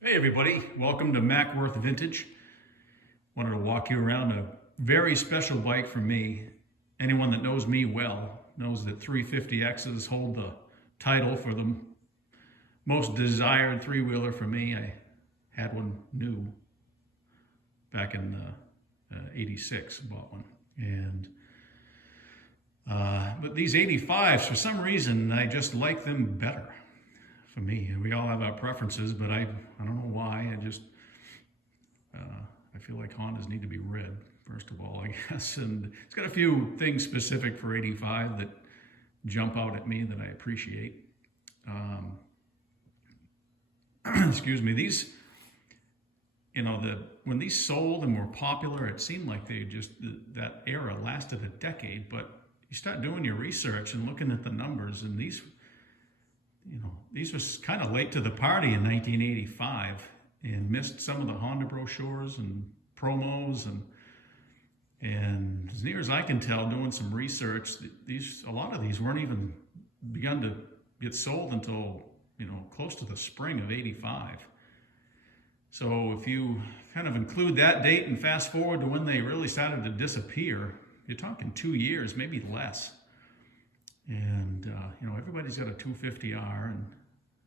Hey everybody, welcome to MacWorth Vintage. Wanted to walk you around a very special bike for me. Anyone that knows me well knows that 350Xs hold the title for the most desired three-wheeler for me. I had one new back in '86, bought one. But these 85s, for some reason, I just like them better. For me, we all have our preferences, but I don't know why. I feel like Hondas need to be red, first of all, I guess. And it's got a few things specific for 85 that jump out at me that I appreciate. Excuse me. These, when these sold and were popular, it seemed like that era lasted a decade. But you start doing your research and looking at the numbers, and these were kind of late to the party in 1985 and missed some of the Honda brochures and promos. And as near as I can tell, doing some research, a lot of these weren't even begun to get sold until, close to the spring of '85. So if you kind of include that date and fast forward to when they really started to disappear, you're talking 2 years, maybe less. And, everybody's got a 250R in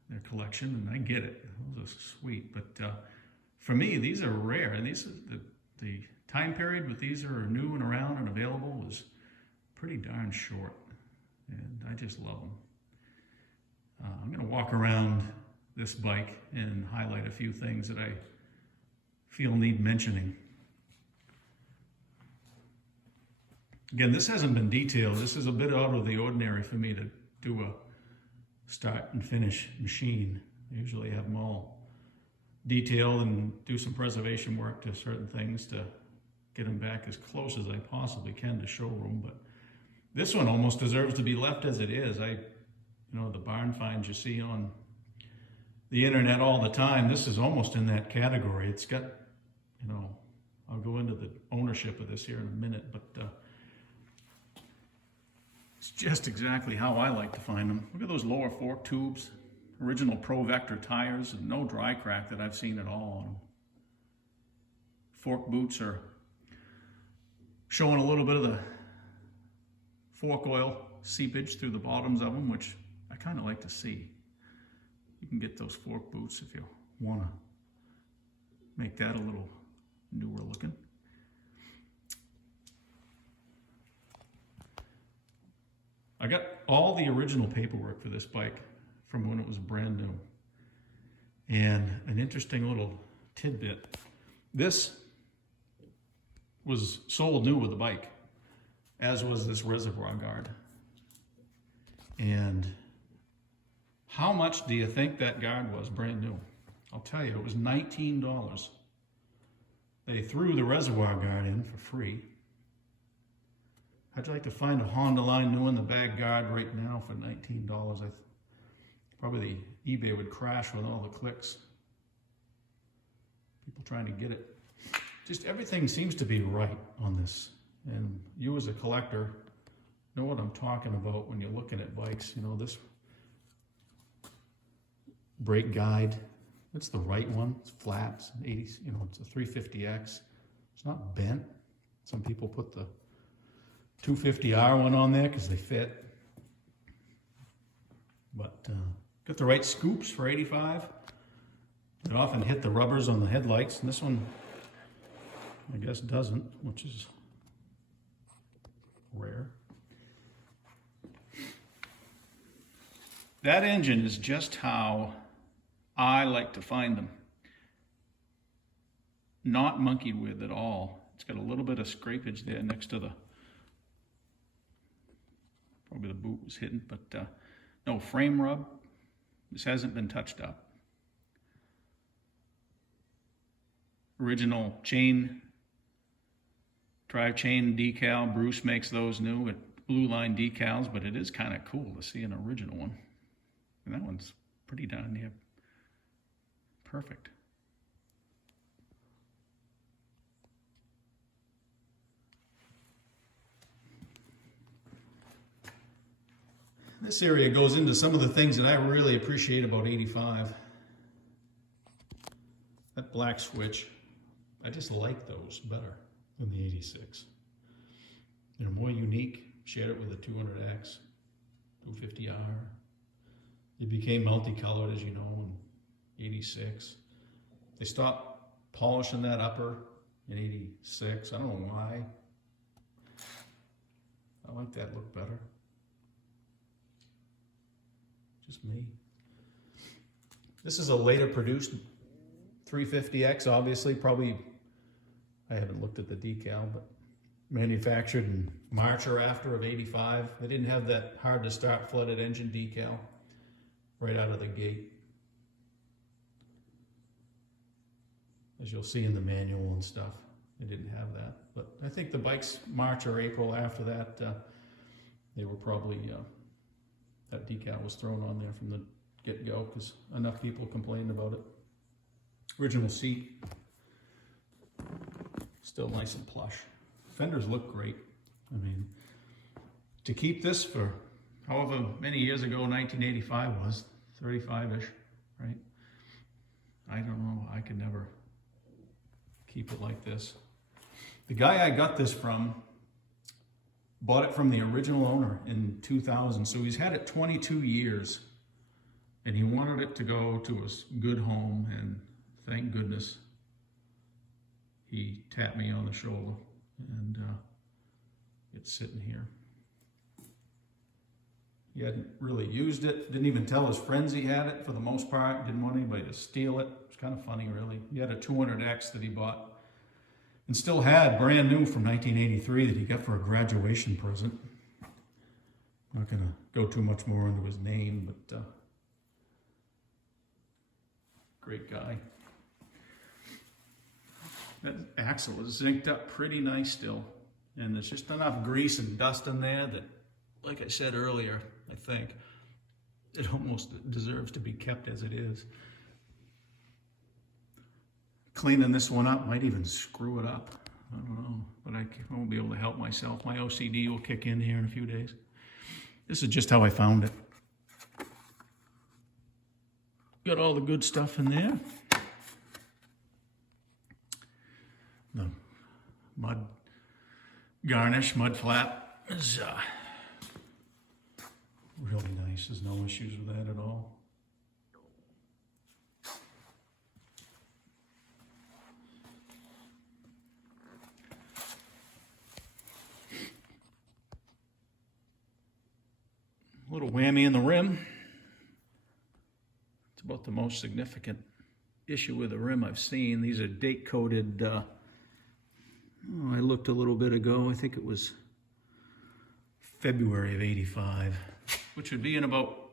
their collection, and I get it. Those are sweet. But for me, these are rare. And these are the time period with these are new and around and available was pretty darn short. And I just love them. I'm going to walk around this bike and highlight a few things that I feel need mentioning. Again, this hasn't been detailed. This is a bit out of the ordinary for me to do a start and finish machine. I usually have them all detailed and do some preservation work to certain things to get them back as close as I possibly can to showroom. But this one almost deserves to be left as it is. The barn finds you see on the internet all the time, this is almost in that category. It's got, I'll go into the ownership of this here in a minute, but it's just exactly how I like to find them. Look at those lower fork tubes, original Pro Vector tires, and no dry crack that I've seen at all on them. Fork boots are showing a little bit of the fork oil seepage through the bottoms of them, which I kind of like to see. You can get those fork boots if you want to make that a little newer looking. I got all the original paperwork for this bike from when it was brand new. And an interesting little tidbit. This was sold new with the bike, as was this reservoir guard. And how much do you think that guard was brand new? I'll tell you, it was $19. They threw the reservoir guard in for free. I'd like to find a Honda line new in the bag guard right now for $19. Probably the eBay would crash with all the clicks. People trying to get it. Just everything seems to be right on this. And you as a collector know what I'm talking about when you're looking at bikes. This brake guide, it's the right one. It's flat, it's an 80, it's a 350X. It's not bent. Some people put the 250R one on there because they fit. But got the right scoops for 85. They often hit the rubbers on the headlights, and this one, I guess, doesn't, which is rare. That engine is just how I like to find them. Not monkeyed with at all. It's got a little bit of scrapage there next to probably the boot was hidden, but no frame rub. This hasn't been touched up. Original drive chain decal. Bruce makes those new with blue line decals, but it is kind of cool to see an original one. And that one's pretty darn near perfect. This area goes into some of the things that I really appreciate about 85. that black switch. I just like those better than the 86. They're more unique. Shared it with the 200X, 250R. It became multicolored, as you know, in 86. They stopped polishing that upper in 86. I don't know why. I like that look better. Just me. This is a later produced 350X, obviously. Probably, I haven't looked at the decal, but manufactured in March or after of 85. They didn't have that hard to start flooded engine decal right out of the gate, as you'll see in the manual and stuff. They didn't have that, but I think the bikes March or April after that, they were probably, that decal was thrown on there from the get-go because enough people complained about it. Original seat, still nice and plush. Fenders look great. I mean, to keep this for however many years ago 1985 was, 35-ish, right? I don't know, I could never keep it like this. The guy I got this from bought it from the original owner in 2000, so he's had it 22 years, and he wanted it to go to a good home, and thank goodness he tapped me on the shoulder, and it's sitting here. He hadn't really used it, didn't even tell his friends he had it for the most part, didn't want anybody to steal it. It's kind of funny, really. He had a 200X that he bought and still had brand new from 1983 that he got for a graduation present. I'm not going to go too much more into his name, but great guy. That axle is zinced up pretty nice still, and there's just enough grease and dust in there that, like I said earlier, I think it almost deserves to be kept as it is. Cleaning this one up might even screw it up. I don't know, but I won't be able to help myself. My OCD will kick in here in a few days. This is just how I found it. Got all the good stuff in there. The mud garnish, mud flap is really nice. There's no issues with that at all. Little whammy in the rim. It's about the most significant issue with the rim I've seen. These are date-coded. I looked a little bit ago. I think it was February of 85, which would be in about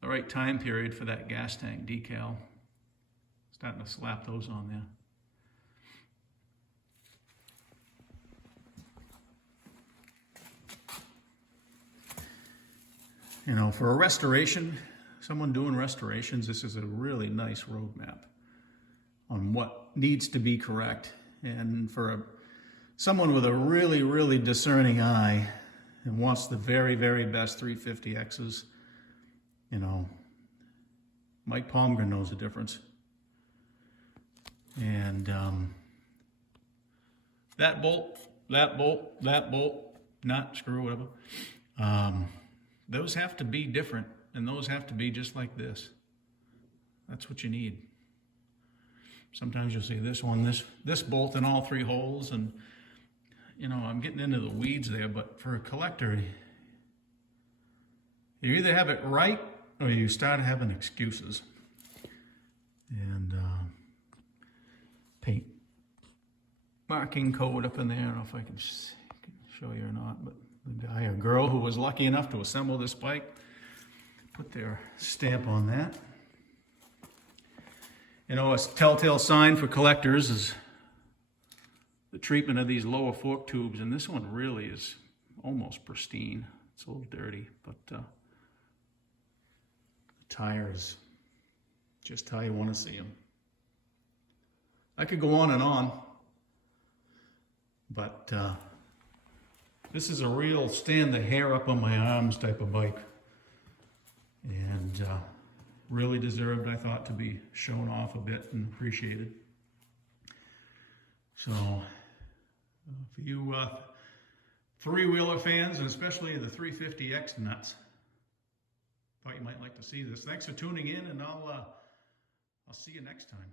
the right time period for that gas tank decal. Starting to slap those on there. You know, for a restoration, someone doing restorations, this is a really nice roadmap on what needs to be correct. And for someone with a really, really discerning eye and wants the very, very best 350Xs, you know, Mike Palmgren knows the difference. And that bolt, nut, screw, whatever. Those have to be different, and those have to be just like this. That's what you need. Sometimes you'll see this one, this bolt in all three holes, and you know, I'm getting into the weeds there, but for a collector, you either have it right or you start having excuses. And paint marking code up in there. I don't know if I can show you or not, but the guy or girl who was lucky enough to assemble this bike put their stamp on that. You know, a telltale sign for collectors is the treatment of these lower fork tubes, and this one really is almost pristine. It's a little dirty, but the tires just how you want to see them. I could go on, but this is a real stand the hair up on my arms type of bike, and really deserved, I thought, to be shown off a bit and appreciated. So for you three-wheeler fans, and especially the 350X nuts, thought you might like to see this. Thanks for tuning in, and I'll see you next time.